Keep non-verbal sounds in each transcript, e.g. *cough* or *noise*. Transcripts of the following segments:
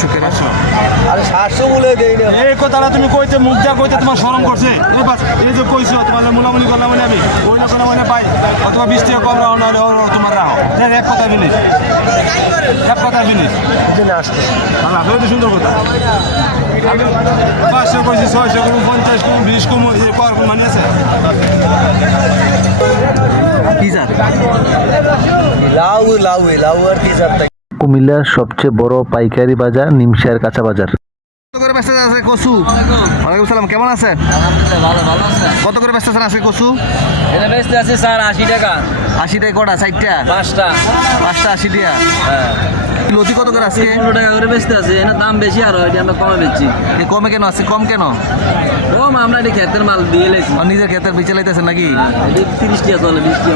কৃষকেরা আরে সাতশো বলে দেই না এই কথাটা তুমি কইতে মুখ দিয়া কইতে তোমার শরম করছে। এই বাস এই যে কইছো তোমার মুলামুলি করলাম মানে আমি না কোনো মানে পাই। অথবা বিশ টাকা কম নাহলে ওর তোমার দেখ, এক কথা বিনিস এক কথা বিনিস আল্লাহ তো সুন্দর কথা। আমি পাঁচশো কইছি ছয়শো কম পঞ্চাশ কম বিশ কম এই কর কম মানে আছে। কি জাত? লাউ লাউ লাউ আর কি জানতে কুমিল্লার সবচেয়ে বড় পাইকারি বাজার নিমশার কাঁচা বাজার। কত করে ব্যস্ত আছে কচু? ওয়ালাইকুম সালাম কেমন আছেন? ভালো ভালো কত করে ব্যস্ত আছেন আজকে কচু? এটা বেচতে আছে স্যার আশি টাকা। আশি টাকা কটা ষাটটা পাঁচটা। পাঁচটা আশি টাকা হ্যাঁ লতি কত করে আজকে? পনেরো টাকা করে বেচতে আছে এর দাম বেশি আর এটা আমরা কমে বেচছি। এ কমে কেন আছে? কম কেন? কম আমরা এটা ক্ষেতের মাল দিয়ে লেছি। নিজের ক্ষেতের বেঁচে লাইতেছেন নাকি? এটা তিরিশ টাকা চলে বিশ টাকা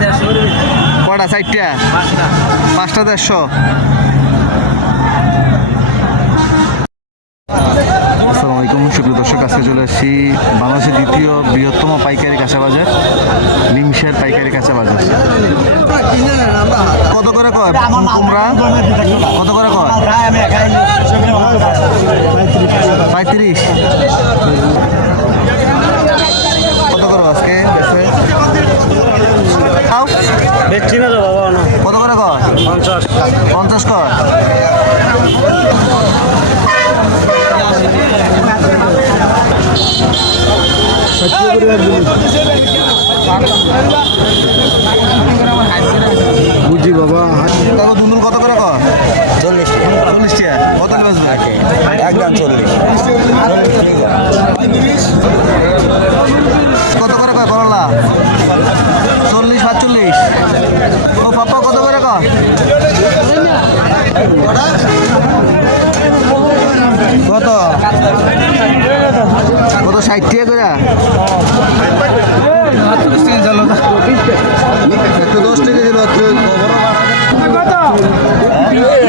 দেড়শো কটা ষাটটা পাঁচটা। দেড়শো? আসসালামু আলাইকুম সুপ্রিয় দর্শক আজকে চলে আসছি বাংলাদেশের দ্বিতীয় বৃহত্তম পাইকারি কাঁচা বাজার নিমশার পাইকারি কাঁচা বাজার। কত করে কয়? কুমড়া? কত করে কয়? পঁয়ত্রিশ কত করে আজকে বেচে? তাও? দেখছি না তো বাবা না কত করে কয় পঞ্চাশ পঞ্চাশ কর বুঝি বাবা কাকু দুন্দুল কত করে কর চল্লিশ। চল্লিশ টাকা কত বেচবে একদম চল্লিশ। কত করে কয় করলা চল্লিশ পাঁচচল্লিশ ও পাপ্পা কত করে কর কত? কত ষাট টাকা করে?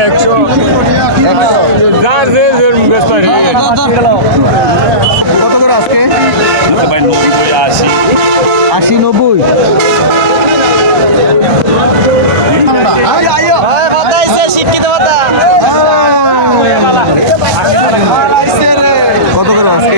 একশো দশ টাকা ছিল কত করে আজকে আশি নব্বই কত করে আজকে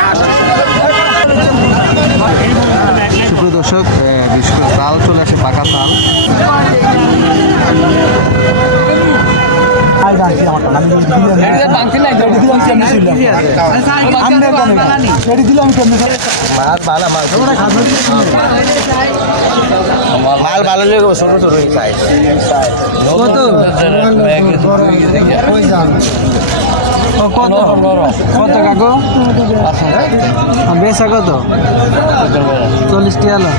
মাল ভালো লেগে ছোট ছোট সাইজ কত কত কাকু বেচা কত চল্লিশ হলো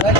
ওই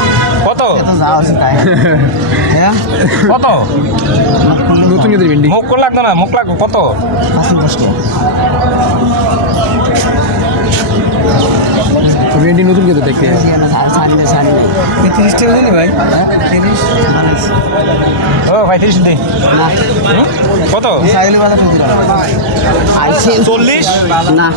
কত? *laughs* কত? নতুন এদের ভেন্ডি। মুখ লাগতো না? মুখ লাগতো কত? ভেন্ডি নতুন কেটে দেখতে। তিরিশ টাকা দিলি ভাই? ও ভাই তিরিশ দি। হুম? কত? চল্লিশ? না।